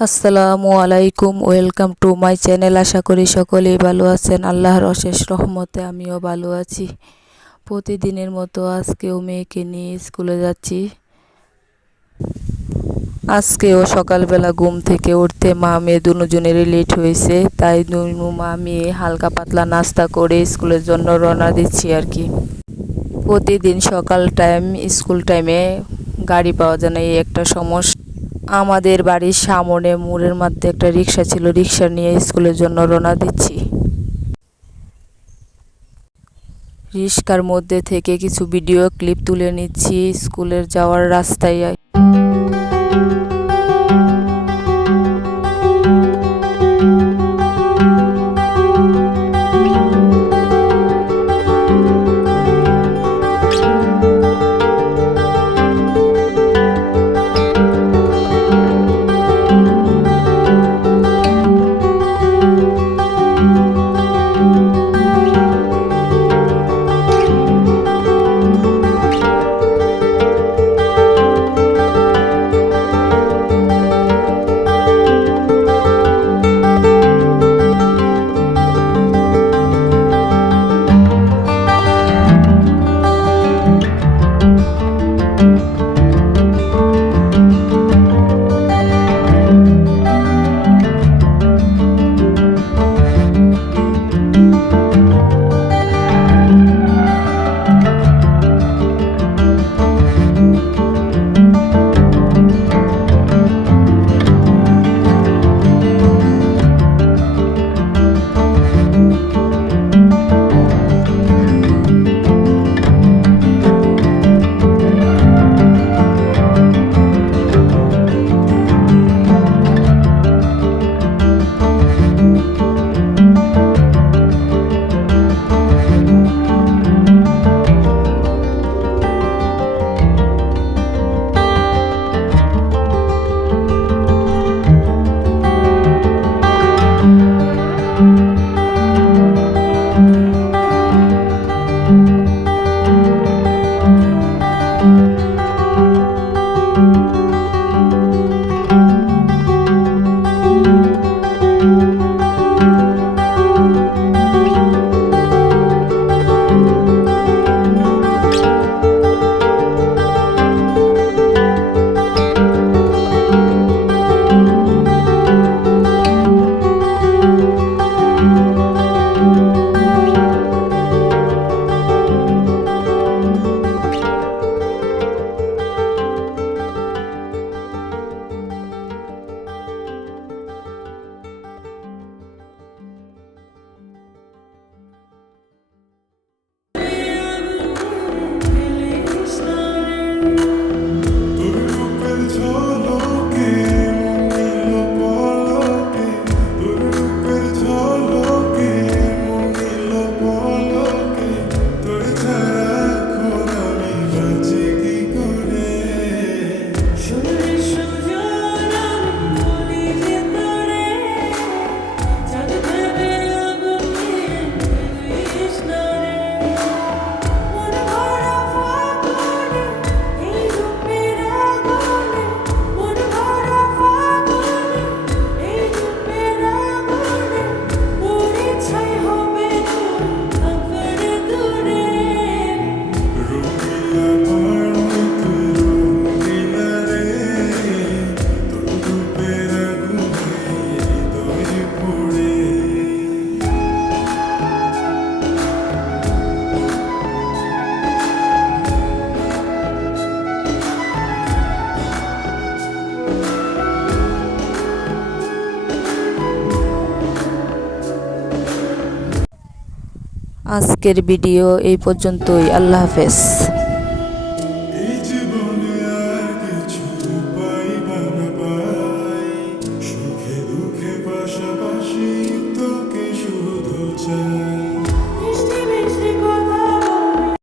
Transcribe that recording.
আসসালামু আলাইকুম, welcome to my channel. আশা করি সকলেই ভালো আছেন। আল্লাহর অশেষ রহমতে আমিও ভালো আছি। প্রতিদিনের মতো আজকেও মেয়েকে নিয়ে স্কুলে যাচ্ছি। আজকেও সকালবেলা ঘুম থেকে উঠতে মা মেয়ে দুজনেরই লেট হয়েছে, তাই মা মেয়ে হালকা পাতলা নাস্তা করে স্কুলের জন্য রওনা দিচ্ছি আর কি। প্রতিদিন সকাল স্কুল টাইমে গাড়ি পাওয়া যায় না, এই একটা সমস্যা। আমাদের বাড়ির সামনে মোড়ের মধ্যে একটা রিক্সা ছিল, রিক্সা নিয়ে স্কুলের জন্য রওনা দিচ্ছি। রিক্সার মধ্যে থেকে কিছু ভিডিও ক্লিপ তুলে নিচ্ছি স্কুলের যাওয়ার রাস্তায়। আজকের ভিডিও এই পর্যন্তই। আল্লাহ হাফেজ।